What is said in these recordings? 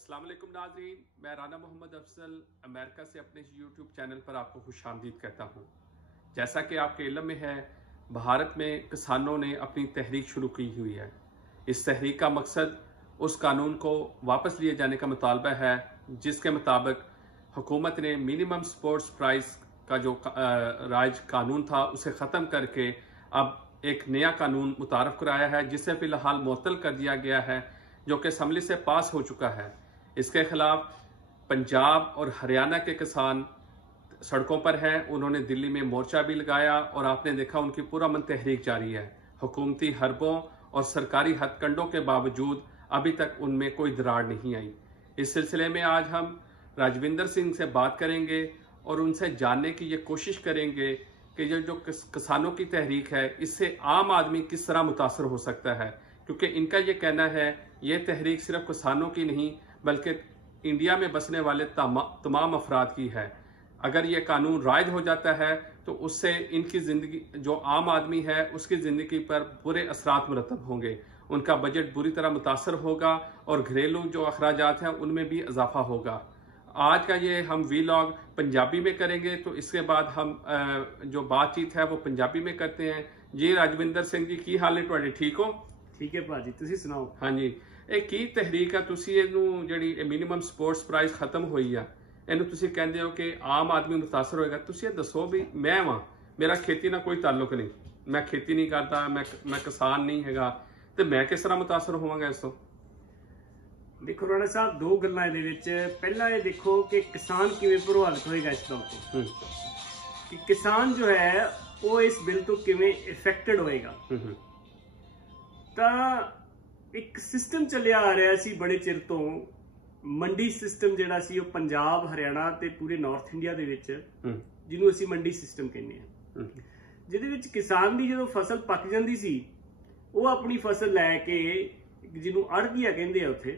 अस्सलाम वालेकुम नाज़रीन, मैं राना मोहम्मद अफजल अमेरिका से अपने यूट्यूब चैनल पर आपको खुशामदीद कहता हूँ। जैसा कि आपके इल्म में है, भारत में किसानों ने अपनी तहरीक शुरू की हुई है। इस तहरीक का मकसद उस कानून को वापस लिए जाने का मुतालबा है जिसके मुताबिक हुकूमत ने मिनिमम सपोर्ट्स प्राइस का जो राज कानून था उसे ख़त्म करके अब एक नया कानून मुतारफ़ कराया है, जिसे फ़िलहाल मुअत्तल कर दिया गया है, जो कि असम्बली से पास हो चुका है। इसके खिलाफ पंजाब और हरियाणा के किसान सड़कों पर हैं। उन्होंने दिल्ली में मोर्चा भी लगाया और आपने देखा उनकी पुरअमन तहरीक जारी है। हुकूमती हरबों और सरकारी हथकंडों के बावजूद अभी तक उनमें कोई दरार नहीं आई। इस सिलसिले में आज हम राजविंदर सिंह से बात करेंगे और उनसे जानने की ये कोशिश करेंगे कि ये जो किसानों की तहरीक है इससे आम आदमी किस तरह मुतासर हो सकता है, क्योंकि इनका ये कहना है ये तहरीक सिर्फ किसानों की नहीं बल्कि इंडिया में बसने वाले तमाम अफराद की है। अगर ये कानून राइज हो जाता है तो उससे इनकी ज़िंदगी, जो आम आदमी है उसकी ज़िंदगी पर बुरे असरात मुरतब होंगे। उनका बजट बुरी तरह मुतासर होगा और घरेलू जो अखराजात हैं उनमें भी इजाफा होगा। आज का ये हम वीलॉग पंजाबी में करेंगे, तो इसके बाद हम जो बातचीत है वो पंजाबी में करते हैं। जी राजविंदर सिंह जी, की हाल है तुहाडे? ठीक हो? ठीक है भाजी, तुसी सुनाओ। हाँ जी, ਇਹ ਕੀ ਤਹਿਰੀਕ ਆ? ਤੁਸੀਂ ਇਹਨੂੰ ਜਿਹੜੀ ਮਿਨੀਮਮ ਸਪੋਰਟਸ ਪ੍ਰਾਈਸ ਖਤਮ ਹੋਈ ਆ, ਇਹਨੂੰ ਤੁਸੀਂ ਕਹਿੰਦੇ ਹੋ ਕਿ ਆਮ ਆਦਮੀ ਮੁਤਾਸਰ ਹੋਏਗਾ। ਤੁਸੀਂ ਇਹ ਦੱਸੋ ਵੀ ਮੈਂ ਵਾਂ, ਮੇਰਾ ਖੇਤੀ ਨਾਲ ਕੋਈ ਤਾਲੁਕ ਨਹੀਂ, ਮੈਂ ਖੇਤੀ ਨਹੀਂ ਕਰਦਾ, ਮੈਂ ਕਿਸਾਨ ਨਹੀਂ ਹੈਗਾ, ਤੇ ਮੈਂ ਕਿਸ ਤਰ੍ਹਾਂ ਮੁਤਾਸਰ ਹੋਵਾਂਗਾ ਇਸ ਤੋਂ? ਦੇਖੋ ਰਾਣਾ ਸਾਹਿਬ, ਦੋ ਗੱਲਾਂ ਇਹਦੇ ਵਿੱਚ। ਪਹਿਲਾਂ ਇਹ ਦੇਖੋ ਕਿ ਕਿਸਾਨ ਕਿਵੇਂ ਪ੍ਰਭਾਵਿਤ ਹੋਏਗਾ ਇਸ ਤੋਂ, ਕਿ ਕਿਸਾਨ ਜੋ ਹੈ ਉਹ ਇਸ ਬਿੱਲ ਤੋਂ ਕਿਵੇਂ ਇਫੈਕਟਡ ਹੋਏਗਾ। ਤਾਂ ਇੱਕ ਸਿਸਟਮ ਚੱਲਿਆ ਆ ਰਿਹਾ ਸੀ ਬੜੇ ਚਿਰ ਤੋਂ, ਮੰਡੀ ਸਿਸਟਮ ਜਿਹੜਾ ਸੀ ਉਹ ਪੰਜਾਬ, ਹਰਿਆਣਾ ਤੇ ਪੂਰੇ ਨਾਰਥ ਇੰਡੀਆ ਦੇ ਵਿੱਚ, ਜਿਹਨੂੰ ਅਸੀਂ ਮੰਡੀ ਸਿਸਟਮ ਕਹਿੰਦੇ ਆ, ਜਿਹਦੇ ਵਿੱਚ ਕਿਸਾਨ ਦੀ ਜਦੋਂ ਫਸਲ ਪੱਕ ਜਾਂਦੀ ਸੀ ਉਹ ਆਪਣੀ ਫਸਲ ਲੈ ਕੇ, ਜਿਹਨੂੰ ਅੜਤੀਆ ਕਹਿੰਦੇ ਆ ਉੱਥੇ,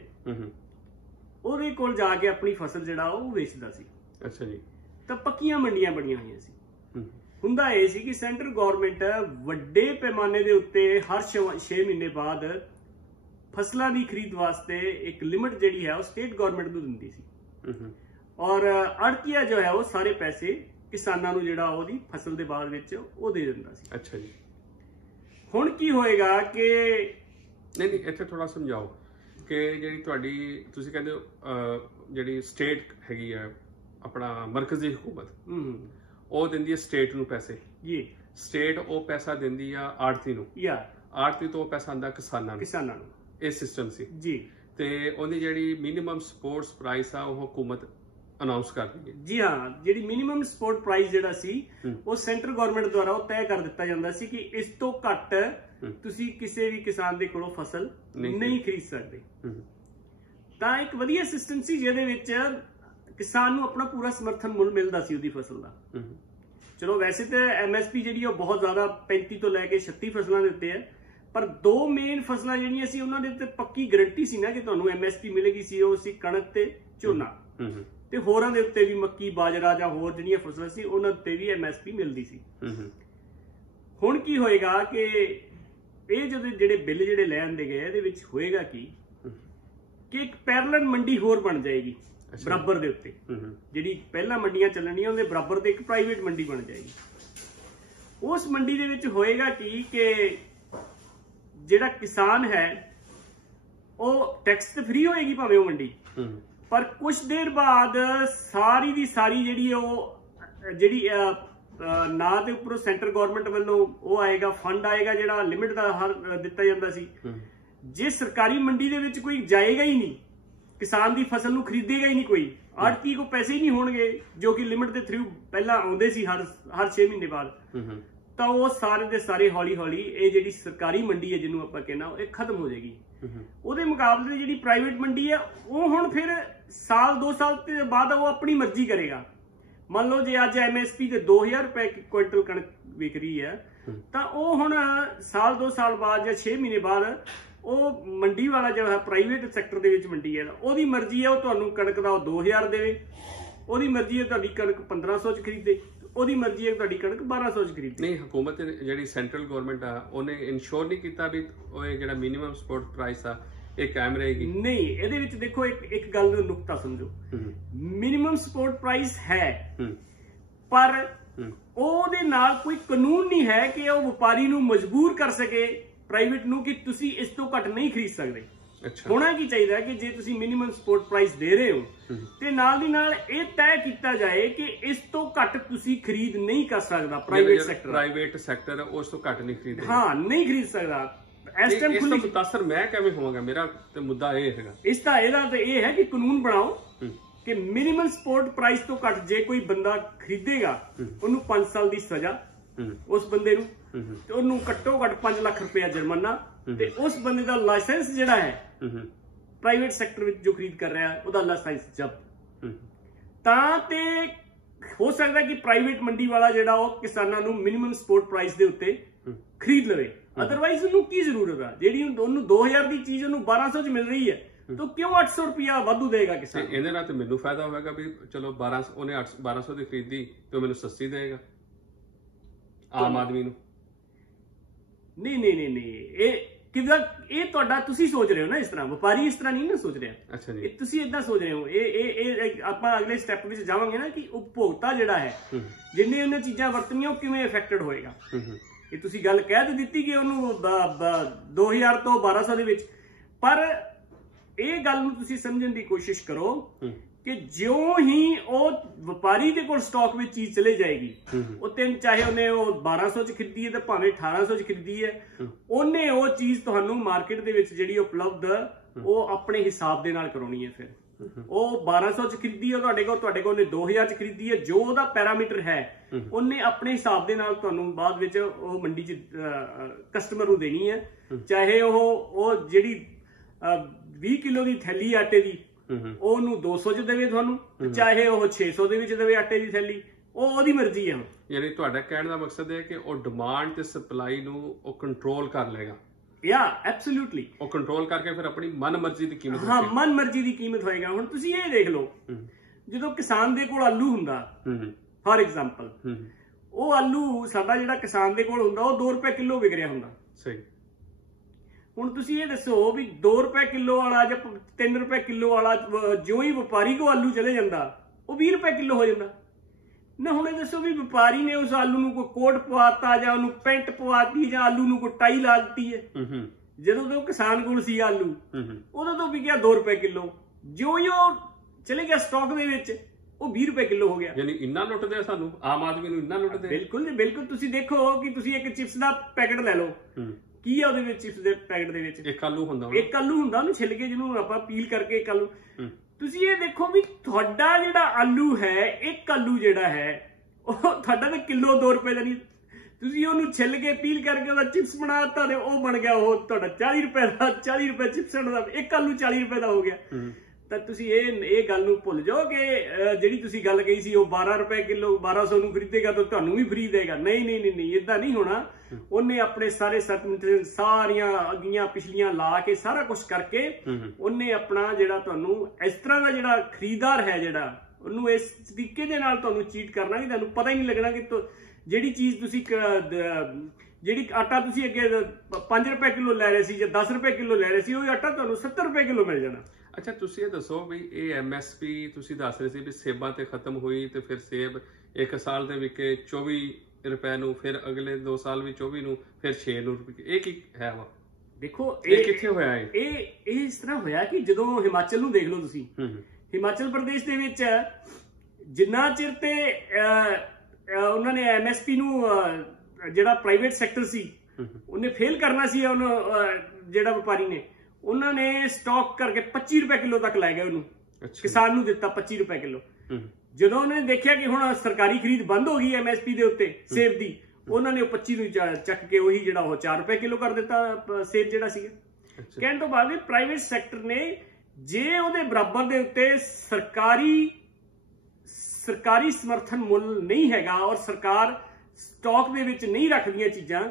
ਉਹਦੇ ਕੋਲ ਜਾ ਕੇ ਆਪਣੀ ਫਸਲ ਜਿਹੜਾ ਉਹ ਵੇਚਦਾ ਸੀ। ਅੱਛਾ ਜੀ। ਤਾਂ ਪੱਕੀਆਂ ਮੰਡੀਆਂ ਬਣੀਆਂ ਹੋਈਆਂ ਸੀ। ਹੁੰਦਾ ਇਹ ਸੀ ਕਿ ਸੈਂਟਰ ਗੌਰਮੈਂਟ ਵੱਡੇ ਪੈਮਾਨੇ ਦੇ ਉੱਤੇ ਹਰ 6 ਮਹੀਨੇ ਬਾਅਦ ਫਸਲਾਂ ਦੀ ਖਰੀਦ ਵਾਸਤੇ ਇੱਕ ਲਿਮਿਟ ਜਿਹੜੀ ਹੈ ਉਹ ਸਟੇਟ ਗਵਰਨਮੈਂਟ ਨੂੰ ਦਿੰਦੀ ਸੀ, ਔਰ ਅੜਤੀਆ ਜੋ ਹੈ ਉਹ ਸਾਰੇ ਪੈਸੇ ਕਿਸਾਨਾਂ ਨੂੰ ਜਿਹੜਾ ਉਹਦੀ ਫਸਲ ਦੇ ਬਾਅਦ ਵਿੱਚ ਉਹ ਦੇ ਦਿੰਦਾ ਸੀ। ਅੱਛਾ ਜੀ। ਹੁਣ ਕੀ ਹੋਏਗਾ ਕਿ ਨਹੀਂ ਇੱਥੇ ਥੋੜਾ ਸਮਝਾਓ ਕਿ ਜਿਹੜੀ ਤੁਹਾਡੀ ਤੁਸੀਂ ਕਹਿੰਦੇ ਹੋ ਜਿਹੜੀ ਸਟੇਟ ਹੈਗੀ ਆ ਆਪਣਾ ਮਰਕਜ਼ੀ ਹੁਕੂਮਤ, ਉਹ ਦਿੰਦੀ ਹੈ ਸਟੇਟ ਨੂੰ ਪੈਸੇ। ਜੀ। ਸਟੇਟ ਉਹ ਪੈਸਾ ਦਿੰਦੀ ਆ ਆੜਤੀ ਨੂੰ, ਆੜਤੀ ਤੋਂ ਪੈਸਾ ਆਉਂਦਾ ਕਿਸਾਨਾਂ ਨੂੰ। ਇਹ ਸਿਸਟਮ ਸੀ ਜੀ। ਤੇ ਉਹਦੀ ਜਿਹੜੀ ਮਿਨੀਮਮ ਸਪੋਰਟਸ ਪ੍ਰਾਈਸ ਆ ਉਹ ਹੁਕੂਮਤ ਅਨਾਉਂਸ ਕਰਦੀ ਹੈ। ਜੀ ਹਾਂ, ਜਿਹੜੀ ਮਿਨੀਮਮ ਸਪੋਰਟ ਪ੍ਰਾਈਸ ਜਿਹੜਾ ਸੀ ਉਹ ਸੈਂਟਰ ਗਵਰਨਮੈਂਟ ਦੁਆਰਾ ਉਹ ਤੈਅ ਕਰ ਦਿੱਤਾ ਜਾਂਦਾ ਸੀ ਕਿ ਇਸ ਤੋਂ ਘੱਟ ਤੁਸੀਂ ਕਿਸੇ ਵੀ ਕਿਸਾਨ ਦੇ ਕੋਲੋਂ ਫਸਲ ਨਹੀਂ ਖਰੀਦ ਸਕਦੇ। ਤਾਂ ਇੱਕ ਵਧੀਆ ਸਿਸਟਮ ਸੀ ਜਿਹਦੇ ਵਿੱਚ ਕਿਸਾਨ ਨੂੰ ਆਪਣਾ ਪੂਰਾ ਸਮਰਥਨ ਮੁੱਲ ਮਿਲਦਾ ਸੀ ਉਹਦੀ ਫਸਲ ਦਾ। ਚਲੋ ਵੈਸੇ ਤਾਂ MSP ਜਿਹੜੀ ਉਹ ਬਹੁਤ ਜ਼ਿਆਦਾ 35 ਤੋਂ ਲੈ ਕੇ 36 ਫਸਲਾਂ ਦੇ ਉੱਤੇ ਹੈ, ਪਰ ਦੋ ਮੇਨ ਫਸਲਾਂ ਜਿਹੜੀਆਂ ਸੀ ਉਹਨਾਂ ਦੇ ਉੱਤੇ ਪੱਕੀ ਗਰੰਟੀ ਸੀ ਨਾ ਕਿ ਤੁਹਾਨੂੰ MSP ਮਿਲੇਗੀ ਸੀ, ਉਹ ਸੀ ਕਣਕ ਤੇ ਝੋਨਾ, ਤੇ ਹੋਰਾਂ ਦੇ ਉੱਤੇ ਵੀ ਮੱਕੀ, ਬਾਜਰਾ ਜਾਂ ਹੋਰ ਜਿਹੜੀਆਂ ਫਸਲਾਂ ਸੀ ਉਹਨਾਂ ਉੱਤੇ ਵੀ MSP ਮਿਲਦੀ ਸੀ। ਹੁਣ ਕੀ ਹੋਏਗਾ ਕਿ ਇਹ ਜਦੋਂ ਜਿਹੜੇ ਬਿੱਲ ਜਿਹੜੇ ਲੈ ਆਂਦੇ ਗਏ ਇਹਦੇ ਵਿੱਚ ਹੋਏਗਾ ਕਿ ਇੱਕ ਪੈਰਲਲ ਮੰਡੀ ਹੋਰ ਬਣ ਜਾਏਗੀ ਬਰਾਬਰ ਦੇ ਉੱਤੇ। ਜਿਹੜੀ ਪਹਿਲਾਂ ਮੰਡੀਆਂ ਚੱਲਣੀਆਂ ਉਹਦੇ ਬਰਾਬਰ ਤੇ ਇੱਕ ਪ੍ਰਾਈਵੇਟ ਮੰਡੀ ਬਣ ਜਾਏਗੀ। ਉਸ ਮੰਡੀ ਦੇ ਵਿੱਚ ਹੋਏਗਾ ਕਿ ਜਿਹੜਾ ਕਿਸਾਨ ਹੈ ਉਹ ਟੈਕਸ ਤੇ ਫ੍ਰੀ ਹੋਏਗੀ ਭਾਵੇਂ ਉਹ ਮੰਡੀ, ਪਰ ਕੁਝ ਦੇਰ ਬਾਅਦ ਸਾਰੀ ਦੀ ਸਾਰੀ ਜਿਹੜੀ ਨਾ ਦੇ ਉੱਪਰੋਂ ਸੈਂਟਰ ਗਵਰਨਮੈਂਟ ਵੱਲੋਂ ਉਹ ਆਏਗਾ, ਫੰਡ ਆਏਗਾ ਜਿਹੜਾ ਲਿਮਿਟ ਦਾ ਹਰ ਦਿੱਤਾ ਜਾਂਦਾ ਸੀ। ਜੇ ਸਰਕਾਰੀ ਮੰਡੀ ਦੇ ਵਿੱਚ ਕੋਈ ਜਾਏਗਾ ਹੀ ਨਹੀਂ, ਕਿਸਾਨ ਦੀ ਫਸਲ ਨੂੰ ਖਰੀਦੇਗਾ ਹੀ ਨਹੀਂ ਕੋਈ, ਆੜਤੀ ਕੋ ਪੈਸੇ ਹੀ ਨਹੀਂ ਹੋਣਗੇ ਜੋ ਕਿ ਲਿਮਿਟ ਦੇ ਥਰੂ ਪਹਿਲਾਂ ਆਉਂਦੇ ਸੀ ਹਰ 6 ਮਹੀਨੇ ਬਾਅਦ, ਤਾਂ ਉਹ ਸਾਰੇ ਦੇ ਸਾਰੇ ਹੌਲੀ ਹੌਲੀ ਇਹ ਜਿਹੜੀ ਸਰਕਾਰੀ ਮੰਡੀ ਹੈ ਜਿਹਨੂੰ ਆਪਾਂ ਕਹਿੰਦਾ ਇਹ ਖਤਮ ਹੋ ਜਾਏਗੀ। ਉਹਦੇ ਮੁਕਾਬਲੇ ਜਿਹੜੀ ਪ੍ਰਾਈਵੇਟ ਮੰਡੀ ਹੈ ਉਹ ਹੁਣ ਫਿਰ ਸਾਲ 2 ਸਾਲ ਤੇ ਬਾਅਦ ਉਹ ਆਪਣੀ ਮਰਜ਼ੀ ਕਰੇਗਾ। ਮੰਨ ਲਓ ਜੇ ਅੱਜ MSP ਤੇ 2000 ਰੁਪਏ ਕੁਇੰਟਲ ਕਣਕ ਵਿਕ ਰਹੀ ਹੈ, ਤਾਂ ਉਹ ਹੁਣ ਸਾਲ 2 ਸਾਲ ਬਾਅਦ ਜਾਂ 6 ਮਹੀਨੇ ਬਾਅਦ ਉਹ ਮੰਡੀ ਵਾਲਾ ਜਿਹੜਾ ਪ੍ਰਾਈਵੇਟ ਸੈਕਟਰ ਦੇ ਵਿੱਚ ਮੰਡੀ ਹੈ ਉਹਦੀ ਮਰਜ਼ੀ ਹੈ ਉਹ ਤੁਹਾਨੂੰ ਕਣਕ ਦਾ 2000 ਦੇਵੇ, ਉਹਦੀ ਮਰਜ਼ੀ ਹੈ ਤੁਹਾਡੀ ਕਣਕ 1500 ਚ ਖਰੀਦੇ, ਉਹਦੀ ਮਰਜ਼ੀ ਹੈ ਤੁਹਾਡੀ ਕਣਕ 1200 ਚ ਖਰੀਦੇ। ਨਹੀਂ, ਹੁਕੂਮਤ ਜਿਹੜੀ ਸੈਂਟਰਲ ਗਵਰਨਮੈਂਟ ਆ ਉਹਨੇ ਇਨਸ਼ੋਰ ਨਹੀਂ ਕੀਤਾ ਵੀ ਉਹ ਜਿਹੜਾ ਮਿਨੀਮਮ ਸਪੋਰਟ ਪ੍ਰਾਈਸ ਆ ਇਹ ਕਾਇਮ ਰਹੇਗੀ? ਨਹੀਂ, ਇਹਦੇ ਵਿੱਚ ਦੇਖੋ ਇੱਕ ਗੱਲ ਦਾ ਨੁਕਤਾ ਸਮਝੋ। ਮਿਨੀਮਮ ਸਪੋਰਟ ਪ੍ਰਾਈਸ ਹੈ, ਪਰ ਉਹਦੇ ਨਾਲ ਕੋਈ ਕਾਨੂੰਨ ਨਹੀਂ ਹੈ ਕਿ ਉਹ ਵਪਾਰੀ ਨੂੰ ਮਜਬੂਰ ਕਰ ਸਕੇ ਪ੍ਰਾਈਵੇਟ ਨੂੰ ਕਿ ਤੁਸੀਂ ਇਸ ਤੋਂ ਘੱਟ ਨਹੀਂ ਖਰੀਦ ਸਕਦੇ। ਹੋਣਾ ਕੀ ਚਾਹੀਦਾ ਕਿ ਜੇ ਤੁਸੀਂ ਮਿਨੀਮਮ ਸਪੋਰਟ ਪ੍ਰਾਈਸ ਦੇ ਰਹੇ ਹੋ ਤੇ ਨਾਲ ਦੀ ਨਾਲ ਇਹ ਤੈਅ ਕੀਤਾ ਜਾਏ ਕਿ ਇਸ ਤੋਂ ਘੱਟ ਤੁਸੀਂ ਖਰੀਦ ਨਹੀਂ ਕਰ ਸਕਦਾ। ਪ੍ਰਾਈਵੇਟ ਸੈਕਟਰ ਉਸ ਤੋਂ ਘੱਟ ਨਹੀਂ ਖਰੀਦ, ਹਾਂ, ਨਹੀਂ ਖਰੀਦ ਸਕਦਾ। ਇਸ ਟਾਈਮ ਇਸ ਤੋਂ ਮੁਤਾਸਰ ਮੈਂ ਕਿਵੇਂ ਹੋਵਾਂਗਾ? ਮੇਰਾ ਤੇ ਮੁੱਦਾ ਇਹ ਹੈਗਾ, ਇਹਦਾ ਤੇ ਇਹ ਹੈ ਕਿ ਕਾਨੂੰਨ ਬਣਾਓ ਕਿ ਮਿਨੀਮਮ ਸਪੋਰਟ ਪ੍ਰਾਈਸ ਤੋਂ ਘੱਟ ਜੇ ਕੋਈ ਬੰਦਾ ਖਰੀਦੇਗਾ ਉਹਨੂੰ 5 ਸਾਲ ਦੀ ਸਜ਼ਾ, ਉਸ ਬੰਦੇ ਨੂੰ, ਤੇ ਉਹਨੂੰ ਘੱਟੋ ਘੱਟ 5 ਲੱਖ ਰੁਪਇਆ ਜੁਰਮਾਨਾ, ਤੇ ਉਸ ਬੰਦੇ ਦਾ ਲਾਇਸੈਂਸ ਜਿਹੜਾ ਹੈ ਪ੍ਰਾਈਵੇਟ ਸੈਕਟਰ ਵਿੱਚ ਜੋ ਖਰੀਦ ਕਰ ਰਿਹਾ ਉਹਦਾ ਲਾਇਸੈਂਸ ਜ਼ਬਤ। ਤਾਂ ਤੇ ਹੋ ਸਕਦਾ ਕਿ ਪ੍ਰਾਈਵੇਟ ਮੰਡੀ ਵਾਲਾ ਜਿਹੜਾ ਉਹ ਕਿਸਾਨਾਂ ਨੂੰ ਮਿਨੀਮਮ ਸਪੋਰਟ ਪ੍ਰਾਈਸ ਦੇ ਉੱਤੇ ਖਰੀਦ ਲਵੇ। ਅਦਰਵਾਈਜ਼ ਉਹਨੂੰ ਕੀ ਜ਼ਰੂਰਤ ਆ? ਜਿਹੜੀ ਉਹਨੂੰ 2000 ਦੀ ਚੀਜ਼ ਉਹਨੂੰ 1200 ਚ ਮਿਲ ਰਹੀ ਹੈ ਤਾਂ ਕਿਉਂ 800 ਰੁਪਇਆ ਵਾਧੂ ਦੇਗਾ ਕਿਸਾਨ? ਇਹਦੇ ਨਾਲ ਤੇ ਮੈਨੂੰ ਫਾਇਦਾ ਹੋਵੇਗਾ ਵੀ ਚਲੋ 1200 ਦੀ ਖਰੀਦੀ ਤੇ ਮੈਨੂੰ ਸਸਤੀ ਦੇਗਾ ਆਮ ਆਦਮੀ ਨੂੰ। ਨਹੀਂ, ਇਹ ਤੁਹਾਡਾ ਤੁਸੀਂ ਸੋਚ ਰਹੇ ਹੋ ਨਾ ਇਸ ਤਰ੍ਹਾਂ, ਵਪਾਰੀ ਇਸ ਤਰ੍ਹਾਂ ਨਹੀਂ ਨਾ ਸੋਚ ਰਿਹਾ। ਅੱਛਾ ਜੀ, ਤੁਸੀਂ ਇਦਾਂ ਸੋਚ ਰਹੇ ਹੋ। ਇਹ ਆਪਾਂ ਅਗਲੇ ਸਟੈਪ ਵਿੱਚ ਜਾਵਾਂਗੇ ਨਾ ਕਿ ਉਪਭੋਗਤਾ ਜਿਹੜਾ ਹੈ ਜਿੰਨੇ ਉਹਨਾਂ ਚੀਜ਼ਾਂ ਵਰਤਣੀਆਂ ਉਹ ਕਿਵੇਂ ਅਫੈਕਟਡ ਹੋਏਗਾ। ਇਹ ਤੁਸੀਂ ਗੱਲ ਕਹਿ ਤੇ ਦਿੱਤੀ ਕਿ ਉਹਨੂੰ 2000 ਤੋਂ 1200 ਦੇ ਵਿੱਚ, ਪਰ ਇਹ ਗੱਲ ਨੂੰ ਤੁਸੀਂ ਸਮਝਣ ਦੀ ਕੋਸ਼ਿਸ਼ ਕਰੋ ਕਿ ਜਿਉਂ ਹੀ ਉਹ ਵਪਾਰੀ ਦੇ ਕੋਲ ਸਟਾਕ ਵਿੱਚ ਚੀਜ਼ ਚਲੇ ਜਾਏਗੀ, ਉਹ ਚਾਹੇ ਉਹਨੇ ਉਹ 1200 ਚ ਖਰੀਦੀ ਹੈ ਤੇ ਭਾਵੇਂ 1800 ਚ ਖਰੀਦੀ ਹੈ, ਉਹਨੇ ਉਹ ਚੀਜ਼ ਤੁਹਾਨੂੰ ਮਾਰਕੀਟ ਦੇ ਵਿੱਚ ਜਿਹੜੀ ਉਪਲਬਧ ਉਹ ਆਪਣੇ ਹਿਸਾਬ ਦੇ ਨਾਲ ਕਰਾਉਣੀ ਹੈ। ਫਿਰ ਉਹ 1200 ਚ ਖਰੀਦੀ ਹੈ ਤੁਹਾਡੇ ਕੋਲ ਉਹਨੇ 2000 ਚ ਖਰੀਦੀ ਹੈ, ਜੋ ਉਹਦਾ ਪੈਰਾਮੀਟਰ ਹੈ ਉਹਨੇ ਆਪਣੇ ਹਿਸਾਬ ਦੇ ਨਾਲ ਤੁਹਾਨੂੰ ਬਾਅਦ ਵਿੱਚ ਉਹ ਮੰਡੀ ਚ ਕਸਟਮਰ ਨੂੰ ਦੇਣੀ ਹੈ। ਚਾਹੇ ਉਹ ਜਿਹੜੀ 20 ਕਿਲੋ ਦੀ ਥੈਲੀ ਆਟੇ ਦੀ ਉਹਨੂੰ 200 ਚ ਦੇਵੇ ਤੁਹਾਨੂੰ, ਚਾਹੇ ਉਹ 600 ਦੇ ਵਿੱਚ ਦੇਵੇ ਆਟੇ ਦੀ ਥੈਲੀ, ਉਹ ਉਹਦੀ ਮਰਜ਼ੀ ਹੈ। ਯਾਨੀ ਤੁਹਾਡਾ ਕਹਿਣ ਦਾ ਮਕਸਦ ਹੈ ਕਿ ਉਹ ਡਿਮਾਂਡ ਤੇ ਸਪਲਾਈ ਨੂੰ ਉਹ ਕੰਟਰੋਲ ਕਰ ਲੇਗਾ। ਐਬਸੋਲੂਟਲੀ, ਉਹ ਕੰਟਰੋਲ ਕਰਕੇ ਫਿਰ ਆਪਣੀ ਮਨਮਰਜ਼ੀ ਦੀ ਕੀਮਤ, ਹਾਂ, ਮਨਮਰਜ਼ੀ ਦੀ ਕੀਮਤ ਹੋਏਗਾ। ਹੁਣ ਤੁਸੀਂ ਇਹ ਦੇਖ ਲਓ, ਜਦੋਂ ਕਿਸਾਨ ਦੇ ਕੋਲ ਆਲੂ ਹੁੰਦਾ, ਫਾਰ ਐਗਜ਼ਾਮਪਲ, ਉਹ ਆਲੂ ਸਾਡਾ ਜਿਹੜਾ ਕਿਸਾਨ ਦੇ ਕੋਲ ਹੁੰਦਾ ਉਹ 2 ਰੁਪਏ ਕਿਲੋ ਵਿਕ ਰਿਹਾ ਹੁੰਦਾ। ਸਹੀ। ਹੁਣ ਤੁਸੀਂ ਇਹ ਦੱਸੋ ਵੀ 2 ਰੁਪਏ ਕਿਲੋ ਵਾਲਾ ਜਾਂ 3 ਰੁਪਏ ਕਿਲੋ ਵਾਲਾ ਜੋ ਹੀ ਵਪਾਰੀ ਕੋ ਆਲੂ ਚਲੇ ਜਾਂਦਾ ਉਹ 20 ਰੁਪਏ ਕਿਲੋ ਹੋ ਜਾਂਦਾ ਨਾ। ਹੁਣ ਇਹ ਦੱਸੋ ਵੀ ਵਪਾਰੀ ਨੇ ਉਸ ਆਲੂ ਨੂੰ ਕੋਈ ਕੋਟ ਪਵਾਤਾ ਜਾਂ ਉਹਨੂੰ ਪੈਂਟ ਪਵਾਤੀ ਜਾਂ ਆਲੂ ਨੂੰ ਕੋਈ ਟਾਈ ਲਾ ਦਿੱਤੀ ਹੈ। ਜਦੋਂ ਤੋਂ ਕਿਸਾਨ ਕੋਲ ਸੀ ਆਲੂ ਉਦੋਂ ਤੋਂ ਵਿਕਿਆ 2 ਰੁਪਏ ਕਿਲੋ, ਜੋ ਹੀ ਉਹ ਚਲੇ ਗਿਆ ਸਟਾਕ ਦੇ ਵਿੱਚ ਉਹ 20 ਰੁਪਏ ਕਿਲੋ ਹੋ ਗਿਆ। ਯਾਨੀ ਇੰਨਾ ਲੁੱਟਦੇ ਆ ਸਾਨੂੰ, ਆਮ ਆਦਮੀ ਨੂੰ ਇੰਨਾ ਲੁੱਟਦੇ। ਬਿਲਕੁਲ ਜੀ, ਬਿਲਕੁਲ। ਤੁਸੀਂ ਦੇਖੋ ਕਿ ਤੁਸੀਂ ਇੱਕ ਚਿਪਸ ਦਾ ਪੈਕਟ ਲੈ ਲਓ, ਕੀ ਆ ਉਹਦੇ ਵਿੱਚ ਚਿਪਸ ਦੇ ਪੈਕਟ ਦੇ ਵਿੱਚ? ਇੱਕ ਆਲੂ ਹੁੰਦਾ, ਉਹਨੂੰ ਛਿੱਲ ਕੇ ਜਿਹਨੂੰ ਆਪਾਂ ਪੀਲ ਕਰਕੇ ਇੱਕ ਆਲੂ। ਤੁਸੀਂ ਇਹ ਦੇਖੋ ਵੀ ਤੁਹਾਡਾ ਜਿਹੜਾ ਆਲੂ ਹੈ, ਇੱਕ ਆਲੂ ਜਿਹੜਾ ਹੈ ਉਹ ਤੁਹਾਡਾ ਤਾਂ ਕਿਲੋ 2 ਰੁਪਏ ਦਾ ਨਹੀਂ, ਤੁਸੀਂ ਉਹਨੂੰ ਛਿੱਲ ਕੇ ਪੀਲ ਕਰਕੇ ਉਹਦਾ ਚਿਪਸ ਬਣਾ ਦਿੱਤਾ ਤੇ ਉਹ ਬਣ ਗਿਆ ਉਹ ਤੁਹਾਡਾ 40 ਰੁਪਏ ਦਾ। 40 ਰੁਪਏ ਚਿਪਸ ਦਾ, ਇੱਕ ਆਲੂ 40 ਰੁਪਏ ਦਾ ਹੋ ਗਿਆ। ਤਾਂ ਤੁਸੀਂ ਇਹ ਗੱਲ ਨੂੰ ਭੁੱਲ ਜਾਓ ਕਿ ਜਿਹੜੀ ਤੁਸੀਂ ਗੱਲ ਕਹੀ ਸੀ ਉਹ 12 ਰੁਪਏ ਕਿਲੋ 1200 ਨੂੰ ਖਰੀਦੇਗਾ ਤਾਂ ਤੁਹਾਨੂੰ ਵੀ ਫਰੀ ਦੇਗਾ। ਨਹੀਂ, ਏਦਾਂ ਨਹੀਂ ਹੋਣਾ। ਉਹਨੇ ਆਪਣੇ ਸਾਰੇ ਸਾਰੀਆਂ ਅੱਗੀਆਂ ਪਿਛਲੀਆਂ ਲਾ ਕੇ ਸਾਰਾ ਕੁਝ ਕਰਕੇ ਉਹਨੇ ਆਪਣਾ ਜਿਹੜਾ ਤੁਹਾਨੂੰ ਇਸ ਤਰ੍ਹਾਂ ਦਾ ਜਿਹੜਾ ਖਰੀਦਦਾਰ ਹੈ ਜਿਹੜਾ ਉਹਨੂੰ ਇਸ ਤਰੀਕੇ ਦੇ ਨਾਲ ਤੁਹਾਨੂੰ ਚੀਟ ਕਰਨਾ ਕਿ ਤੁਹਾਨੂੰ ਪਤਾ ਹੀ ਨਹੀਂ ਲੱਗਣਾ ਕਿ ਜਿਹੜੀ ਚੀਜ਼ ਤੁਸੀਂ ਜਿਹੜੀ ਆਟਾ ਤੁਸੀਂ ਅੱਗੇ 5 ਰੁਪਏ ਕਿਲੋ ਲੈ ਰਹੇ ਸੀ ਜਾਂ 10 ਰੁਪਏ ਕਿਲੋ ਲੈ ਰਹੇ ਸੀ, ਉਹ ਆਟਾ ਤੁਹਾਨੂੰ 70 ਰੁਪਏ ਕਿਲੋ ਮਿਲ ਜਾਣਾ। ਅੱਛਾ, ਤੁਸੀਂ ਇਹ ਦੱਸੋ ਵੀ ਇਹ MSP ਤੁਸੀਂ ਦੱਸ ਰਹੇ ਸੀ ਵੀ ਸੇਬਾਂ ਤੇ ਖਤਮ ਹੋਈ ਤੇ ਫਿਰ ਸੇਬ 1 ਸਾਲ ਦੇ ਵਿਕੇ 24 ਰੁਪਏ ਨੂੰ, ਫਿਰ ਅਗਲੇ 2 ਸਾਲ ਵੀ 24 ਨੂੰ, ਫਿਰ 6 ਨੂੰ ਰੁਪਏ। ਇਹ ਕੀ ਹੈ ਵਾ? ਦੇਖੋ ਇਹ ਕਿੱਥੇ ਹੋਇਆ? ਇਹ ਇਸ ਤਰ੍ਹਾਂ ਹੋਇਆ ਕਿ ਜਦੋਂ ਹਿਮਾਚਲ ਨੂੰ ਦੇਖ ਲਓ ਤੁਸੀਂ, ਹਿਮਾਚਲ ਪ੍ਰਦੇਸ਼ ਦੇ ਵਿੱਚ ਜਿੰਨਾ ਚਿਰ ਤੇ ਉਹਨਾਂ ਨੇ MSP ਨੂੰ ਜਿਹੜਾ ਪ੍ਰਾਈਵੇਟ ਸੈਕਟਰ ਸੀ ਉਹਨੇ ਫੇਲ ਕਰਨਾ ਸੀ, ਉਹਨੂੰ ਜਿਹੜਾ ਵਪਾਰੀ ਨੇ ਉਹਨਾਂ ਨੇ ਸਟਾਕ ਕਰਕੇ 25 ਰੁਪਏ ਕਿਲੋ ਤੱਕ ਲੈ ਗਏ ਉਹਨੂੰ, ਕਿਸਾਨ ਨੂੰ ਦਿੱਤਾ 25 ਰੁਪਏ ਕਿਲੋ। ਜਦੋਂ ਉਹਨੇ ਦੇਖਿਆ ਕਿ ਹੁਣ ਸਰਕਾਰੀ ਖਰੀਦ ਬੰਦ ਹੋ ਗਈ MSP ਦੇ ਉੱਤੇ ਸੇਬ ਦੀ, ਉਹਨਾਂ ਨੇ ਉਹ 25 ਨੂੰ ਚੱਕ ਕੇ ਉਹੀ ਜਿਹੜਾ ਉਹ 4 ਰੁਪਏ ਕਿਲੋ ਕਰ ਦਿੱਤਾ ਸੇਬ ਜਿਹੜਾ ਸੀਗਾ। ਕਹਿਣ ਤੋਂ ਬਾਅਦ ਵੀ ਪ੍ਰਾਈਵੇਟ ਸੈਕਟਰ ਨੇ ਜੇ ਉਹਦੇ ਬਰਾਬਰ ਦੇ ਉੱਤੇ ਸਰਕਾਰੀ ਸਮਰਥਨ ਮੁੱਲ ਨਹੀਂ ਹੈਗਾ ਔਰ ਸਰਕਾਰ ਸਟਾਕ ਦੇ ਵਿੱਚ ਨਹੀਂ ਰੱਖਦੀਆਂ ਚੀਜ਼ਾਂ,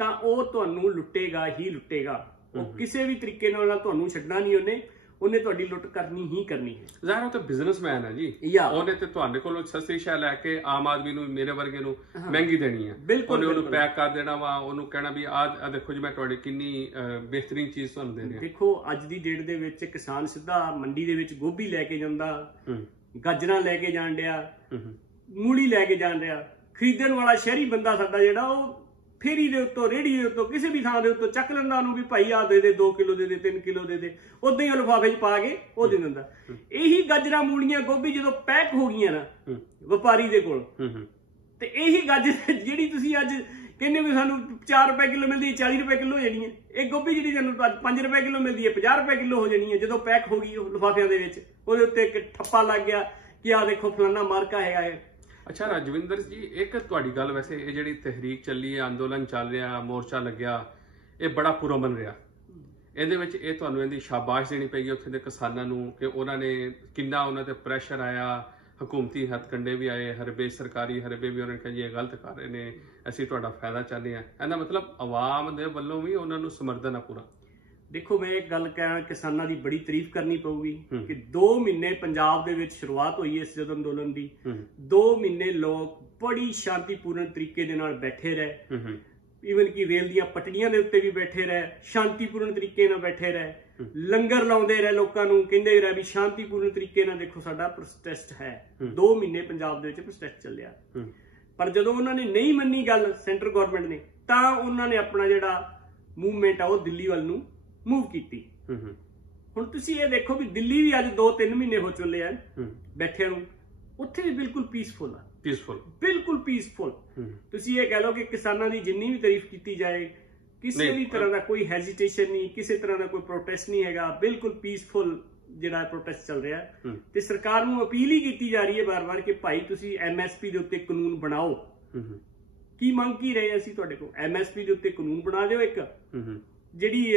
ਤਾਂ ਉਹ ਤੁਹਾਨੂੰ ਲੁੱਟੇਗਾ ਹੀ ਲੁੱਟੇਗਾ। ਉਹ ਕਿਸੇ ਵੀ ਤਰੀਕੇ ਨਾਲ ਤੁਹਾਨੂੰ ਛੱਡਣਾ ਨਹੀਂ ਉਹਨੇ। ਉਹਨੇ ਤੁਹਾਡੀ ਲੁੱਟ ਕਰਨੀ ਹੀ ਕਰਨੀ ਹੈ। ਜ਼ਾਹਿਰ ਉਹ ਤਾਂ ਬਿਜ਼ਨਸਮੈਨ ਹੈ ਜੀ, ਉਹਨੇ ਤੇ ਤੁਹਾਡੇ ਕੋਲੋਂ ਸਸਤੀ ਸ਼ੈ ਲੈ ਕੇ ਆਮ ਆਦਮੀ ਨੂੰ, ਮੇਰੇ ਵਰਗੇ ਨੂੰ ਮਹਿੰਗੀ ਦੇਣੀ ਹੈ। ਉਹਨੇ ਉਹਨੂੰ ਪੈਕ ਕਰ ਦੇਣਾ ਵਾ, ਉਹਨੂੰ ਕਹਿਣਾ ਵੀ ਆਹ ਦੇਖੋ ਜੀ ਮੈਂ ਤੁਹਾਡੀ ਕਿੰਨੀ ਬਿਹਤਰੀਨ ਚੀਜ਼ ਤੁਹਾਨੂੰ ਦੇ ਰਿਹਾ। ਦੇਖੋ ਅੱਜ ਦੀ ਡੇਟ ਦੇ ਵਿੱਚ ਕਿਸਾਨ ਸਿੱਧਾ ਮੰਡੀ ਦੇ ਵਿੱਚ ਗੋਭੀ ਲੈ ਕੇ ਜਾਂਦਾ, ਗਾਜਰਾਂ ਲੈ ਕੇ ਜਾਣ ਡਿਆ, ਮੂਲੀ ਲੈ ਕੇ ਜਾਣ ਡਿਆ। ਖਰੀਦਣ ਵਾਲਾ ਸ਼ਹਿਰੀ ਬੰਦਾ ਸਾਡਾ ਜਿਹੜਾ ਉਹ ਫੇਰੀ ਦੇ ਉੱਤੋਂ, ਰੇਹੜੀ ਦੇ ਉੱਤੋਂ, ਕਿਸੇ ਵੀ ਥਾਂ ਦੇ ਉੱਤੋਂ ਚੱਕ ਲੈਂਦਾ ਉਹਨੂੰ ਵੀ ਭਾਈ ਆਹ ਦੇ ਦੇ, 2 ਕਿਲੋ ਦੇ ਦੇ, 3 ਕਿਲੋ ਦੇ ਦੇ, ਉਦਾਂ ਹੀ ਉਹ ਲਿਫਾਫੇ 'ਚ ਪਾ ਕੇ ਉਹ ਦੇ ਦਿੰਦਾ। ਇਹੀ ਗਾਜਰਾਂ, ਮੂਲੀਆਂ, ਗੋਭੀ ਜਦੋਂ ਪੈਕ ਹੋ ਗਈਆਂ ਨਾ ਵਪਾਰੀ ਦੇ ਕੋਲ, ਤੇ ਇਹੀ ਗਾਜਰ ਜਿਹੜੀ ਤੁਸੀਂ ਅੱਜ ਕਹਿੰਦੇ ਵੀ ਸਾਨੂੰ 4 ਰੁਪਏ ਕਿਲੋ ਮਿਲਦੀ ਹੈ, 40 ਰੁਪਏ ਕਿਲੋ ਹੋ ਜਾਣੀ ਹੈ। ਇਹ ਗੋਭੀ ਜਿਹੜੀ ਸਾਨੂੰ ਅੱਜ 5 ਰੁਪਏ ਕਿਲੋ ਮਿਲਦੀ ਹੈ, 50 ਰੁਪਏ ਕਿਲੋ ਹੋ ਜਾਣੀ ਹੈ ਜਦੋਂ ਪੈਕ ਹੋ ਗਈ ਉਹ ਲਿਫਾਫਿਆਂ ਦੇ ਵਿੱਚ। ਉਹਦੇ ਉੱਤੇ ਇੱਕ ਠੱਪਾ ਲੱਗ ਗਿਆ ਕਿ ਆਹ ਦੇਖੋ ਫਲਾਨਾ ਮਾਰਕਾ ਹੈਗਾ ਹੈ। ਅੱਛਾ ਰਾਜਵਿੰਦਰ ਜੀ, ਇੱਕ ਤੁਹਾਡੀ ਗੱਲ, ਵੈਸੇ ਇਹ ਜਿਹੜੀ ਤਹਿਰੀਕ ਚੱਲੀ ਹੈ, ਅੰਦੋਲਨ ਚੱਲ ਰਿਹਾ, ਮੋਰਚਾ ਲੱਗਿਆ, ਇਹ ਬੜਾ ਪੁਰਅਮਨ ਰਿਹਾ। ਇਹਦੇ ਵਿੱਚ ਇਹ ਤੁਹਾਨੂੰ ਇਹਦੀ ਸ਼ਾਬਾਸ਼ ਦੇਣੀ ਪਏਗੀ ਉੱਥੇ ਦੇ ਕਿਸਾਨਾਂ ਨੂੰ ਕਿ ਉਹਨਾਂ ਨੇ ਕਿੰਨਾ, ਉਹਨਾਂ ਤੇ ਪ੍ਰੈਸ਼ਰ ਆਇਆ, ਹਕੂਮਤੀ ਹੱਥਕੰਡੇ ਵੀ ਆਏ, ਹਰਬੇ ਸਰਕਾਰੀ ਹਰਬੇ ਵੀ ਉਹਨਾਂ ਨੇ ਕਿਹਾ ਜੀ ਇਹ ਗਲਤ ਕਰ ਰਹੇ ਨੇ, ਅਸੀਂ ਤੁਹਾਡਾ ਫਾਇਦਾ ਚਾਹੁੰਦੇ ਹਾਂ। ਇਹਦਾ ਮਤਲਬ ਆਵਾਮ ਦੇ ਵੱਲੋਂ ਵੀ ਉਹਨਾਂ ਨੂੰ ਸਮਰਥਨ ਆ ਪੂਰਾ। ਦੇਖੋ ਮੈਂ ਇੱਕ ਗੱਲ ਕਹਿਣਾ, ਕਿਸਾਨਾਂ ਦੀ ਬੜੀ ਤਾਰੀਫ ਕਰਨੀ ਪਊਗੀ ਕਿ 2 ਮਹੀਨੇ ਪੰਜਾਬ ਦੇ ਵਿੱਚ ਸ਼ੁਰੂਆਤ ਹੋਈ ਇਸ ਜਦ ਅੰਦੋਲਨ ਦੀ, 2 ਮਹੀਨੇ ਲੋਕ ਬੜੀ ਸ਼ਾਂਤੀਪੂਰਨ ਤਰੀਕੇ ਦੇ ਨਾਲ ਬੈਠੇ ਰਹੇ। ਈਵਨ ਕਿ ਰੇਲ ਦੀਆਂ ਪਟੜੀਆਂ ਦੇ ਉੱਤੇ ਵੀ ਬੈਠੇ ਰਹੇ, ਸ਼ਾਂਤੀਪੂਰਨ ਤਰੀਕੇ ਨਾਲ ਬੈਠੇ ਰਹੇ, ਲੰਗਰ ਲਾਉਂਦੇ ਰਹੇ, ਲੋਕਾਂ ਨੂੰ ਕਹਿੰਦੇ ਰਹੇ ਵੀ ਸ਼ਾਂਤੀਪੂਰਨ ਤਰੀਕੇ ਨਾਲ ਦੇਖੋ ਸਾਡਾ ਪ੍ਰੋਟੈਸਟ ਹੈ। 2 ਮਹੀਨੇ ਪੰਜਾਬ ਦੇ ਵਿੱਚ ਪ੍ਰੋਟੈਸਟ ਚੱਲਿਆ। ਪਰ ਜਦੋਂ ਉਹਨਾਂ ਨੇ ਨਹੀਂ ਮੰਨੀ ਗੱਲ ਸੈਂਟਰ ਗਵਰਨਮੈਂਟ ਨੇ, ਤਾਂ ਉਹਨਾਂ ਨੇ ਆਪਣਾ ਜਿਹੜਾ ਮੂਵਮੈਂਟ ਆ ਉਹ ਦਿੱਲੀ ਵੱਲ ਨੂੰ ਮੂਵ ਕੀਤੀ। ਹੁਣ ਤੁਸੀਂ ਇਹ ਦੇਖੋ ਵੀ ਦਿੱਲੀ ਵੀ ਅੱਜ 2-3 ਮਹੀਨੇ ਹੋ ਚੱਲੇ ਆ ਬੈਠਿਆਂ ਨੂੰ, ਉੱਥੇ ਵੀ ਬਿਲਕੁਲ ਪੀਸਫੁਲ ਆ, ਬਿਲਕੁਲ ਪੀਸਫੁਲ। ਤੁਸੀਂ ਇਹ ਕਹਿ ਲਓ ਕਿ ਕਿਸਾਨਾਂ ਦੀ ਜਿੰਨੀ ਵੀ ਤਾਰੀਫ ਕੀਤੀ ਜਾਏ, ਕਿਸੇ ਵੀ ਤਰ੍ਹਾਂ ਦਾ ਕੋਈ ਹੈਜ਼ਿਟੇਸ਼ਨ ਨਹੀਂ, ਕਿਸੇ ਤਰ੍ਹਾਂ ਦਾ ਕੋਈ ਪ੍ਰੋਟੈਸਟ ਨਹੀਂ ਹੈਗਾ, ਬਿਲਕੁਲ ਪੀਸਫੁਲ ਜਿਹੜਾ ਪ੍ਰੋਟੈਸਟ ਚੱਲ ਰਿਹਾ। ਤੇ ਸਰਕਾਰ ਨੂੰ ਅਪੀਲ ਹੀ ਕੀਤੀ ਜਾ ਰਹੀ ਹੈ ਵਾਰ-ਵਾਰ ਕਿ ਭਾਈ ਤੁਸੀਂ MSP ਦੇ ਉੱਤੇ ਕਾਨੂੰਨ ਬਣਾਓ। ਕੀ ਮੰਗ ਕੀ ਰਹੇ ਅਸੀਂ ਤੁਹਾਡੇ ਕੋਲ? MSP ਦੇ ਉੱਤੇ ਕਾਨੂੰਨ ਬਣਾ ਦਿਓ ਇੱਕ, ਜਿਹੜੀ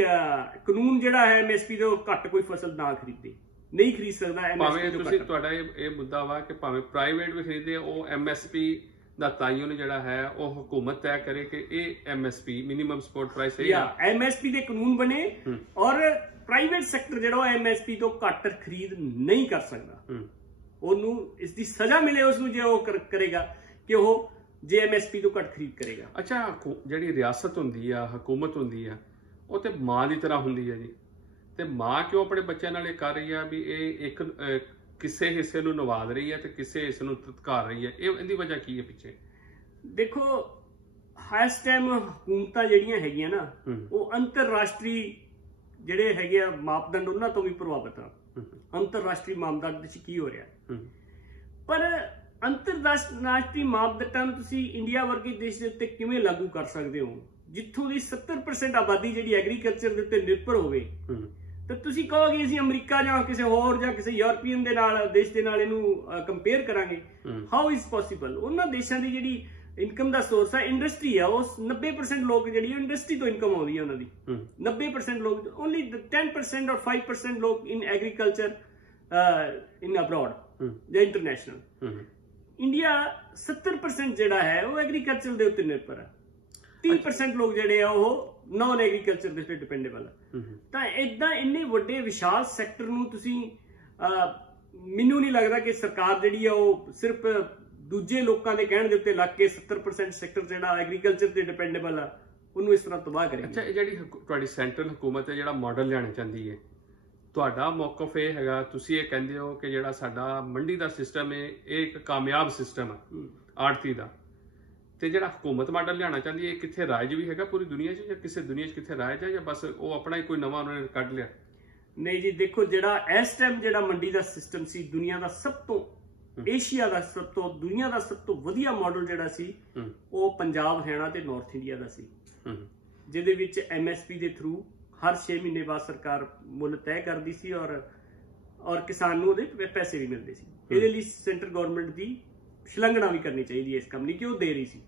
ਕਾਨੂੰਨ ਜਿਹੜਾ ਹੈ MSP ਤੋਂ ਘੱਟ ਕੋਈ ਫਸਲ ਨਾ ਖਰੀਦੇ, ਨਹੀਂ ਖਰੀਦ ਸਕਦਾ ਭਾਵੇਂ ਤੁਸੀਂ, ਤੁਹਾਡਾ ਇਹ ਮੁੱਦਾ ਵਾ ਕਿ ਭਾਵੇਂ ਪ੍ਰਾਈਵੇਟ ਵੀ ਖਰੀਦੇ, ਉਹ MSP ਦਾ ਤਾਇਨ ਜਿਹੜਾ ਹੈ ਉਹ ਹਕੂਮਤ ਤੈਅ ਕਰੇ ਕਿ ਇਹ MSP ਮਿਨੀਮਮ ਸਪੋਰਟ ਪ੍ਰਾਈਸ ਹੈ। MSP ਦੇ ਕਾਨੂੰਨ ਬਣੇ ਔਰ ਪ੍ਰਾਈਵੇਟ ਸੈਕਟਰ ਜਿਹੜਾ ਉਹ MSP ਤੋਂ ਘੱਟ ਖਰੀਦ ਨਹੀਂ ਕਰ ਸਕਦਾ, ਉਹਨੂੰ ਇਸ ਦੀ ਸਜ਼ਾ ਮਿਲੇ ਉਸ ਨੂੰ ਜੇ ਉਹ ਕਰੇਗਾ ਕਿ ਉਹ ਜੇ MSP ਤੋਂ ਘੱਟ ਖਰੀਦ ਕਰੇਗਾ। ਅੱਛਾ, ਜਿਹੜੀ ਰਿਆਸਤ ਹੁੰਦੀ ਆ, ਹਕੂਮਤ ਹੁੰਦੀ ਆ, ਉਹ ਤੇ ਮਾਂ ਦੀ ਤਰ੍ਹਾਂ ਹੁੰਦੀ ਹੈ ਜੀ, ਤੇ ਮਾਂ ਕਿਉਂ ਆਪਣੇ ਬੱਚਿਆਂ ਨਾਲ ਇਹ ਕਰ ਰਹੀ ਆ ਵੀ ਇਹ ਇੱਕ ਕਿਸੇ ਹਿੱਸੇ ਨੂੰ ਨਿਵਾਦ ਰਹੀ ਹੈ ਤੇ ਕਿਸੇ ਹਿੱਸੇ ਨੂੰ ਧਤਕਾਰ ਰਹੀ ਹੈ? ਇਹਦੀ ਵਜ੍ਹਾ ਕੀ ਹੈ ਪਿੱਛੇ? ਦੇਖੋ ਇਸ ਟਾਈਮ ਹਕੂਮਤਾਂ ਜਿਹੜੀਆਂ ਹੈਗੀਆਂ ਨਾ, ਉਹ ਅੰਤਰਰਾਸ਼ਟਰੀ ਜਿਹੜੇ ਹੈਗੇ ਆ ਮਾਪਦੰਡ, ਉਹਨਾਂ ਤੋਂ ਵੀ ਪ੍ਰਭਾਵਿਤ ਆ। ਅੰਤਰਰਾਸ਼ਟਰੀ ਮਾਪਦੰਡ ਵਿੱਚ ਕੀ ਹੋ ਰਿਹਾ, ਪਰ ਅੰਤਰਰਾਸ਼ਟਰੀ ਮਾਪਦੰਡਾਂ ਨੂੰ ਤੁਸੀਂ ਇੰਡੀਆ ਵਰਗੇ ਦੇਸ਼ ਦੇ ਉੱਤੇ ਕਿਵੇਂ ਲਾਗੂ ਕਰ ਸਕਦੇ ਹੋ ਜਿੱਥੋਂ ਦੀ 70% ਆਬਾਦੀ ਜਿਹੜੀ ਐਗਰੀਕਲਚਰ ਦੇ ਉੱਤੇ ਨਿਰਭਰ ਹੋਵੇ? ਤਾਂ ਤੁਸੀਂ ਕਹੋਗੇ ਅਸੀਂ ਅਮਰੀਕਾ ਜਾਂ ਕਿਸੇ ਹੋਰ ਜਾਂ ਕਿਸੇ ਯੂਰਪੀਅਨ ਦੇ ਨਾਲ ਦੇਸ਼ ਦੇ ਨਾਲ ਇਹਨੂੰ ਕੰਪੇਅਰ ਕਰਾਂਗੇ। How is possible? ਉਹਨਾਂ ਦੇਸ਼ਾਂ ਦੀ ਜਿਹੜੀ ਇਨਕਮ ਦਾ ਸੋਰਸ ਹੈ ਇੰਡਸਟਰੀ ਆ, ਉਹ 90% ਲੋਕ ਜਿਹੜੀ ਇੰਡਸਟਰੀ ਤੋਂ ਇਨਕਮ ਆਉਂਦੀ ਹੈ ਉਹਨਾਂ ਦੀ। 90% ਲੋਕ, ਓਨਲੀ 10% ਔਰ 5% ਲੋਕ ਇਨ ਐਗਰੀਕਲਚਰ ਇਨ ਅਬਰੋਡ ਜਾਂ ਇੰਟਰਨੈਸ਼ਨਲ। ਇੰਡੀਆ 70% ਜਿਹੜਾ ਹੈ ਉਹ ਐਗਰੀਕਲਚਰ ਦੇ ਉੱਤੇ ਨਿਰਭਰ ਹੈ। 30% ਲੋਕ ਜਿਹੜੇ ਆ ਉਹ ਨਾਨ ਐਗਰੀਕਲਚਰ ਦੇ ਉੱਤੇ ਡਿਪੈਂਡੇਬਲ ਆ। ਤਾਂ ਇਦਾਂ ਇੰਨੇ ਵੱਡੇ ਵਿਸ਼ਾਲ ਸੈਕਟਰ ਨੂੰ ਤੁਸੀਂ, ਮੈਨੂੰ ਨਹੀਂ ਲੱਗਦਾ ਕਿ ਸਰਕਾਰ ਜਿਹੜੀ ਆ ਉਹ ਸਿਰਫ ਦੂਜੇ ਲੋਕਾਂ ਦੇ ਕਹਿਣ ਦੇ ਉੱਤੇ ਲੱਗ ਕੇ 70% ਸੈਕਟਰ ਜਿਹੜਾ ਐਗਰੀਕਲਚਰ ਤੇ ਡਿਪੈਂਡੇਬਲ ਆ ਉਹਨੂੰ ਇਸ ਤਰ੍ਹਾਂ ਤਬਾਹ ਕਰੇਗੀ। ਅੱਛਾ, ਇਹ ਜਿਹੜੀ ਤੁਹਾਡੀ ਸੈਂਟਰਲ ਹਕੂਮਤ ਹੈ ਜਿਹੜਾ ਮਾਡਲ ਲਿਆਉਣਾ ਚਾਹੁੰਦੀ ਹੈ, ਤੁਹਾਡਾ ਮੌਕਫ ਇਹ ਹੈਗਾ, ਤੁਸੀਂ ਇਹ ਕਹਿੰਦੇ ਹੋ ਕਿ ਜਿਹੜਾ ਸਾਡਾ ਮੰਡੀ ਦਾ ਸਿਸਟਮ ਹੈ ਇਹ ਇੱਕ ਕਾਮਯਾਬ ਸਿਸਟਮ ਹੈ ਆੜਤੀ ਦਾ, ਤੇ ਜਿਹੜਾ ਹਕੂਮਤ ਮਾਡਲ ਲਿਆਉਣਾ ਚਾਹੁੰਦੀ ਹੈ ਕਿੱਥੇ ਰਾਜ ਵੀ ਹੈਗਾ ਪੂਰੀ ਦੁਨੀਆ 'ਚ, ਜਾਂ ਕਿਸੇ ਦੁਨੀਆ 'ਚ ਕਿੱਥੇ ਰਾਜ ਹੈ, ਜਾਂ ਬਸ ਉਹ ਆਪਣਾ ਹੀ ਕੋਈ ਨਵਾਂ ਉਹਨਾਂ ਨੇ ਕੱਢ ਲਿਆ? ਨਹੀਂ ਜੀ, ਦੇਖੋ ਜਿਹੜਾ ਇਸ ਟਾਈਮ ਜਿਹੜਾ ਮੰਡੀ ਦਾ ਸਿਸਟਮ ਸੀ, ਦੁਨੀਆ ਦਾ ਸਭ ਤੋਂ, ਏਸ਼ੀਆ ਦਾ ਸਭ ਤੋਂ, ਦੁਨੀਆ ਦਾ ਸਭ ਤੋਂ ਵਧੀਆ ਮਾਡਲ ਜਿਹੜਾ ਸੀ ਉਹ ਪੰਜਾਬ, ਹਰਿਆਣਾ ਤੇ ਨਾਰਥ ਇੰਡੀਆ ਦਾ ਸੀ, ਜਿਹਦੇ ਵਿੱਚ MSP ਦੇ ਥਰੂ ਹਰ 6 ਮਹੀਨੇ ਬਾਅਦ ਸਰਕਾਰ ਮੁੱਲ ਤੈਅ ਕਰਦੀ ਸੀ ਔਰ ਕਿਸਾਨ ਨੂੰ ਉਹਦੇ ਪੈਸੇ ਵੀ ਮਿਲਦੇ ਸੀ। ਇਹਦੇ ਲਈ ਸੈਂਟਰ ਗਵਰਨਮੈਂਟ ਦੀ ਸ਼ਲਾਘਨਾ ਵੀ ਕਰਨੀ ਚਾਹੀਦੀ ਹੈ ਇਸ ਕੰਮ ਲਈ ਕਿ ਉਹ ਦੇ ਰਹੀ ਸੀ।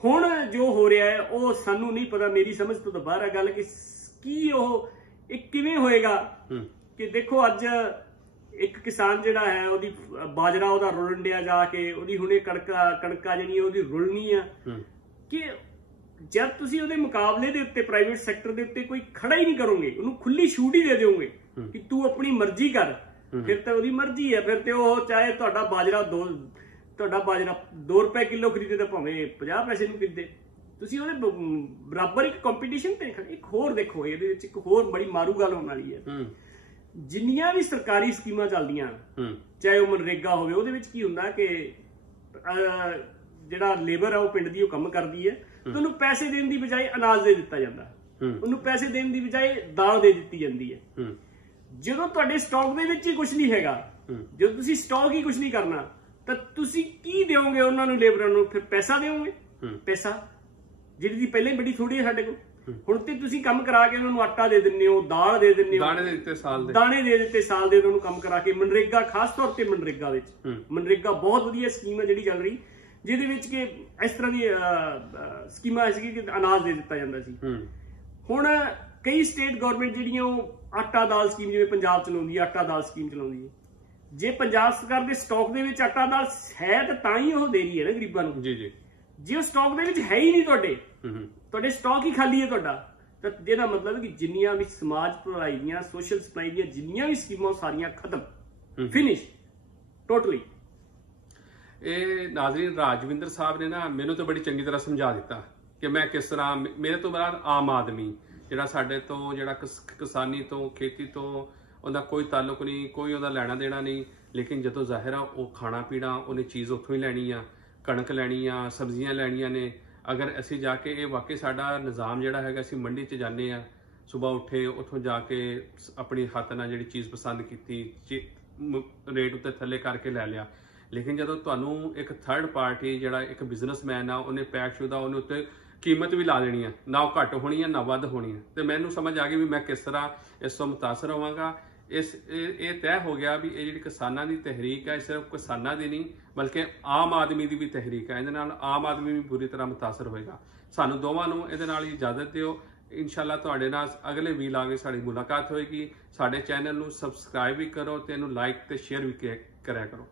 ਹੁਣ ਜੋ ਹੋ ਰਿਹਾ ਹੈ ਉਹ ਸਾਨੂੰ ਨਹੀਂ ਪਤਾ, ਮੇਰੀ ਸਮਝ ਤੋਂ ਤਾਂ ਬਾਹਰ ਹੈ ਗੱਲ ਕਿ ਕੀ ਉਹ ਇਹ ਕਿਵੇਂ ਹੋਏਗਾ। ਕਿ ਦੇਖੋ ਅੱਜ ਇੱਕ ਕਿਸਾਨ ਜਿਹੜਾ ਹੈ ਉਹਦੀ ਬਾਜਰਾ ਉਹਦਾ ਰੁਲਣ ਡਿਆ ਜਾ ਕੇ, ਉਹਦੀ ਹੁਣੇ ਕਣਕਾਂ ਜਿਹੜੀ ਉਹਦੀ ਰੁਲਣੀ ਆ, ਕਿ ਜਦ ਤੁਸੀਂ ਉਹਦੇ ਮੁਕਾਬਲੇ ਦੇ ਉੱਤੇ ਪ੍ਰਾਈਵੇਟ ਸੈਕਟਰ ਦੇ ਉੱਤੇ ਕੋਈ ਖੜਾ ਹੀ ਨਹੀਂ ਕਰੋਗੇ, ਉਹਨੂੰ ਖੁੱਲੀ ਛੂਟ ਹੀ ਦੇ ਦਿਓਗੇ, ਕਿ ਤੂੰ ਆਪਣੀ ਮਰਜ਼ੀ ਕਰ, ਫਿਰ ਤਾਂ ਉਹਦੀ ਮਰਜ਼ੀ ਹੈ। ਫਿਰ ਤੇ ਉਹ ਚਾਹੇ ਤੁਹਾਡਾ ਬਾਜਰਾ 2 ਰੁਪਏ ਕਿਲੋ ਖਰੀਦੇ ਤਾਂ ਭਾਵੇਂ 50 ਪੈਸੇ ਨੂੰ ਖਰੀਦੇ, ਤੁਸੀਂ ਉਹਦੇ ਬਰਾਬਰ ਇੱਕ ਕੰਪੀਟੀਸ਼ਨ ਤੇ ਖੜੇ। ਇੱਕ ਹੋਰ ਦੇਖੋ, ਇਹਦੇ ਵਿੱਚ ਇੱਕ ਹੋਰ ਬੜੀ ਮਾਰੂ ਗੱਲ ਹੋਣ ਵਾਲੀ ਹੈ। ਜਿੰਨੀਆਂ ਵੀ ਸਰਕਾਰੀ ਸਕੀਮਾਂ ਚੱਲਦੀਆਂ, ਚਾਹੇ ਉਹ ਮਨਰੇਗਾ ਹੋਵੇ, ਉਹਦੇ ਵਿੱਚ ਕੀ ਹੁੰਦਾ ਕਿ ਜਿਹੜਾ ਲੇਬਰ ਆ ਉਹ ਪਿੰਡ ਦੀ ਉਹ ਕੰਮ ਕਰਦੀ ਹੈ, ਤੇ ਉਹਨੂੰ ਪੈਸੇ ਦੇਣ ਦੀ ਬਜਾਏ ਅਨਾਜ ਦੇ ਦਿੱਤਾ ਜਾਂਦਾ, ਉਹਨੂੰ ਪੈਸੇ ਦੇਣ ਦੀ ਬਜਾਏ ਦਾਲ ਦੇ ਦਿੱਤੀ ਜਾਂਦੀ ਹੈ। ਜਦੋਂ ਤੁਹਾਡੇ ਸਟਾਕ ਦੇ ਵਿੱਚ ਹੀ ਕੁਝ ਨਹੀਂ ਹੈਗਾ, ਜਦੋਂ ਤੁਸੀਂ ਸਟਾਕ ਹੀ ਕੁਝ ਨਹੀਂ ਕਰਨਾ, ਤਾਂ ਤੁਸੀਂ ਕੀ ਦਿਓਗੇ ਉਹਨਾਂ ਨੂੰ, ਲੇਬਰਾਂ ਨੂੰ? ਫਿਰ ਪੈਸਾ ਦਿਓਗੇ, ਪੈਸਾ ਜਿਹੜੀ ਦੀ ਪਹਿਲਾਂ ਹੀ ਬੜੀ ਥੋੜੀ ਹੈ ਸਾਡੇ ਕੋਲ। ਹੁਣ ਤੇ ਤੁਸੀਂ ਕੰਮ ਕਰਾ ਕੇ ਉਹਨਾਂ ਨੂੰ ਆਟਾ ਦੇ ਦਿੰਦੇ ਹੋ, ਦਾਲ ਦੇ ਦਿੰਦੇ ਹੋ, ਦਾਣੇ ਦੇ ਦਿੱਤੇ ਸਾਲ ਦੇ ਉਹਨਾਂ ਨੂੰ ਕੰਮ ਕਰਾ ਕੇ। ਮਨਰੇਗਾ, ਖਾਸ ਤੌਰ ਤੇ ਮਨਰੇਗਾ ਵਿੱਚ, ਮਨਰੇਗਾ ਬਹੁਤ ਵਧੀਆ ਸਕੀਮ ਹੈ ਜਿਹੜੀ ਚੱਲ ਰਹੀ, ਜਿਹਦੇ ਵਿੱਚ ਕਿ ਇਸ ਤਰ੍ਹਾਂ ਦੀ ਸਕੀਮਾਂ ਸੀ ਕਿ ਅਨਾਜ ਦੇ ਦਿੱਤਾ ਜਾਂਦਾ ਸੀ। ਹੁਣ ਕਈ ਸਟੇਟ ਗਵਰਨਮੈਂਟ ਜਿਹੜੀਆਂ ਉਹ ਆਟਾ ਦਾਲ ਸਕੀਮ, ਜਿਵੇਂ ਪੰਜਾਬ ਚਲਾਉਂਦੀ ਹੈ, ਆਟਾ ਦਾਲ ਸਕੀਮ ਚਲਾਉਂਦੀ ਹੈ। ਜੇ ਪੰਜਾਬ ਸਰਕਾਰ ਦੇ ਸਟਾਕ ਦੇ ਵਿੱਚ ਆਟਾ ਦਾਲ ਹੈ ਤਾਂ ਹੀ ਉਹ ਦੇ ਰਹੀ ਹੈ ਨਾ ਗਰੀਬਾਂ ਨੂੰ। ਜੇ ਉਹ ਸਟਾਕ ਦੇ ਵਿੱਚ ਹੈ ਹੀ ਨਹੀਂ, ਤੁਹਾਡੇ ਸਟਾਕ ਹੀ ਖਾਲੀ ਹੈ ਤੁਹਾਡਾ, ਤਾਂ ਇਹਦਾ ਮਤਲਬ ਹੈ ਕਿ ਜਿੰਨੀਆਂ ਵੀ ਸਮਾਜ ਭਲਾਈ ਦੀਆਂ, ਸੋਸ਼ਲ ਸਪਲਾਈ ਦੀਆਂ ਜਿੰਨੀਆਂ ਵੀ ਸਕੀਮਾਂ ਸਾਰੀਆਂ ਖਤਮ, ਫਿਨਿਸ਼ ਟੋਟਲੀ। ਇਹ ਨਾਜ਼ਰੀਨ, ਰਾਜਵਿੰਦਰ ਸਾਹਿਬ ਨੇ ਨਾ ਮੈਨੂੰ ਤਾਂ ਬੜੀ ਚੰਗੀ ਤਰ੍ਹਾਂ ਸਮਝਾ ਦਿੱਤਾ ਕਿ ਮੈਂ ਕਿਸ ਤਰ੍ਹਾਂ, ਮੇਰੇ ਤੋਂ ਬਾਅਦ ਆਮ ਆਦਮੀ ਜਿਹੜਾ ਸਾਡੇ ਤੋਂ, ਜਿਹੜਾ ਕਿਸਾਨੀ ਤੋਂ, ਖੇਤੀ ਤੋਂ ਉਹਦਾ ਕੋਈ ਤਾਲੁਕ ਨਹੀਂ, ਕੋਈ ਉਹਦਾ ਲੈਣਾ ਦੇਣਾ ਨਹੀਂ, ਲੇਕਿਨ ਜਦੋਂ ਜ਼ਾਹਿਰ ਆ ਉਹ ਖਾਣਾ ਪੀਣਾ ਉਹਨੇ ਚੀਜ਼ ਉੱਥੋਂ ਹੀ ਲੈਣੀ ਆ, ਕਣਕ ਲੈਣੀ ਆ, ਸਬਜ਼ੀਆਂ ਲੈਣੀਆਂ ਨੇ। ਅਗਰ ਅਸੀਂ ਜਾ ਕੇ, ਇਹ ਵਾਕਈ ਸਾਡਾ ਨਿਜ਼ਾਮ ਜਿਹੜਾ ਹੈਗਾ, ਅਸੀਂ ਮੰਡੀ 'ਚ ਜਾਂਦੇ ਆ, ਸੁਬਾਹ ਉੱਠੇ, ਉੱਥੋਂ ਜਾ ਕੇ ਆਪਣੀ ਹੱਥ ਨਾਲ ਜਿਹੜੀ ਚੀਜ਼ ਪਸੰਦ ਕੀਤੀ, ਰੇਟ ਉੱਤੇ ਥੱਲੇ ਕਰਕੇ ਲੈ ਲਿਆ। ਲੇਕਿਨ ਜਦੋਂ ਤੁਹਾਨੂੰ ਇੱਕ ਥਰਡ ਪਾਰਟੀ, ਜਿਹੜਾ ਇੱਕ ਬਿਜ਼ਨਸਮੈਨ ਆ, ਉਹਨੇ ਪੈਕਸ਼ੁਦਾ ਉਹਨੇ ਉੱਤੇ ਕੀਮਤ ਵੀ ਲਾ ਦੇਣੀ ਆ, ਨਾ ਉਹ ਘੱਟ ਹੋਣੀ ਆ ਨਾ ਵੱਧ ਹੋਣੀ ਆ, ਤੇ ਮੈਨੂੰ ਸਮਝ ਆ ਗਈ ਵੀ ਮੈਂ ਕਿਸ ਤਰ੍ਹਾਂ ਇਸ ਤੋਂ ਮੁਤਾਸਰ ਹੋਵਾਂਗਾ। ਇਹ ਤੈਅ ਹੋ ਗਿਆ ਵੀ ਇਹ ਜਿਹੜੀ ਕਿਸਾਨਾਂ ਦੀ ਤਹਿਰੀਕ ਹੈ, ਸਿਰਫ ਕਿਸਾਨਾਂ ਦੀ ਨਹੀਂ ਬਲਕਿ ਆਮ ਆਦਮੀ ਦੀ ਵੀ ਤਹਿਰੀਕ ਹੈ। ਇਹਦੇ ਨਾਲ ਆਮ ਆਦਮੀ ਵੀ ਬੁਰੀ ਤਰ੍ਹਾਂ ਮੁਤਾਸਰ ਹੋਏਗਾ। ਸਾਨੂੰ ਦੋਵਾਂ ਨੂੰ ਇਹਦੇ ਨਾਲ ਇਜਾਜ਼ਤ ਦਿਓ। ਇਨਸ਼ਾਅੱਲਾ ਤੁਹਾਡੇ ਨਾਲ ਅਗਲੇ ਵੀਲਾਗ ਵਿੱਚ ਸਾਡੀ ਮੁਲਾਕਾਤ ਹੋਏਗੀ। ਸਾਡੇ ਚੈਨਲ ਨੂੰ ਸਬਸਕ੍ਰਾਈਬ ਵੀ ਕਰੋ ਤੇ ਇਹਨੂੰ ਲਾਈਕ ਤੇ ਸ਼ੇਅਰ ਵੀ ਕਰਿਆ ਕਰੋ।